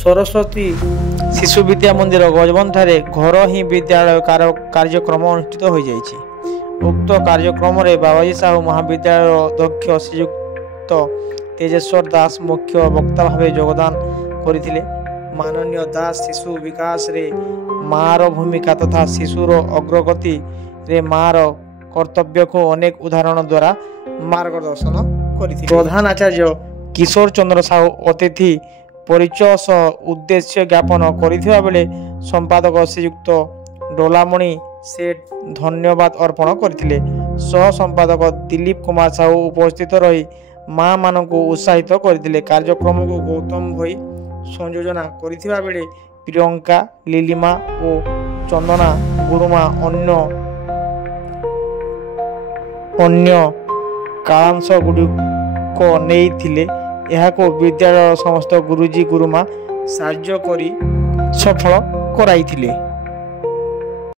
ସରସ୍ୱତୀ ଶିଶୁ ବିଦ୍ୟା ମନ୍ଦିର ଗଜବନ୍ଧଠାରେ ଘର ହିଁ ବିଦ୍ୟାଳୟ କାର୍ଯ୍ୟକ୍ରମ ଅନୁଷ୍ଠିତ ହୋଇଯାଇଛି। ଉକ୍ତ କାର୍ଯ୍ୟକ୍ରମରେ ବାବାଜୀ ସାହୁ ମହାବିଦ୍ୟାଳୟର ଅଧ୍ୟକ୍ଷ ଶ୍ରୀଯୁକ୍ତ ତେଜେଶ୍ୱର ଦାସ ମୁଖ୍ୟ ବକ୍ତା ଭାବେ ଯୋଗଦାନ କରିଥିଲେ। ମାନନୀୟ ଦାସ ଶିଶୁ ବିକାଶରେ ମାଆର ଭୂମିକା ତଥା ଶିଶୁର ଅଗ୍ରଗତିରେ ମାଆର କର୍ତ୍ତବ୍ୟକୁ ଅନେକ ଉଦାହରଣ ଦ୍ୱାରା ମାର୍ଗଦର୍ଶନ କରିଥିଲେ। ପ୍ରଧାନ ଆଚାର୍ଯ୍ୟ କିଶୋର ଚନ୍ଦ୍ର ସାହୁ ଅତିଥି ପରିଚୟ ସହ ଉଦ୍ଦେଶ୍ୟ ଜ୍ଞାପନ କରିଥିବା ବେଳେ ସମ୍ପାଦକ ଶ୍ରୀଯୁକ୍ତ ଡୋଲାମଣି ସେଠ ଧନ୍ୟବାଦ ଅର୍ପଣ କରିଥିଲେ। ସହ ସମ୍ପାଦକ ଦିଲ୍ଲୀପ କୁମାର ସାହୁ ଉପସ୍ଥିତ ରହି ମାଆ ମାନଙ୍କୁ ଉତ୍ସାହିତ କରିଥିଲେ। କାର୍ଯ୍ୟକ୍ରମକୁ ଗୌତମ ଭୋଇ ସଂଯୋଜନା କରିଥିବା ବେଳେ ପ୍ରିୟଙ୍କା ଲିଲିମା ଓ ଚନ୍ଦନା ଗୁରୁମା ଅନ୍ୟ କାଳାଂଶ ଗୁଡ଼ିକ ନେଇଥିଲେ। ଏହାକୁ ବିଦ୍ୟାଳୟର ସମସ୍ତ ଗୁରୁଜୀ ଗୁରୁମା ସାହାଯ୍ୟ କରି ସଫଳ କରାଇଥିଲେ।